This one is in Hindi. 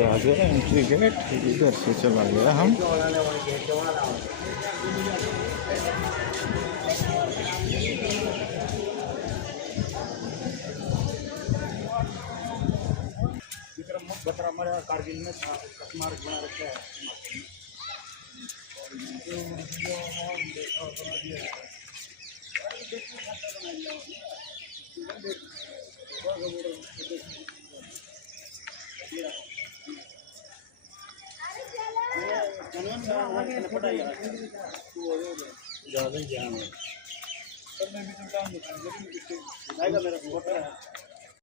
से आ गए एंट्री गेट, इधर से चला गया हम। कारगिल में स्मारक बना रखा है। ज़्यादा ही ज्ञान है।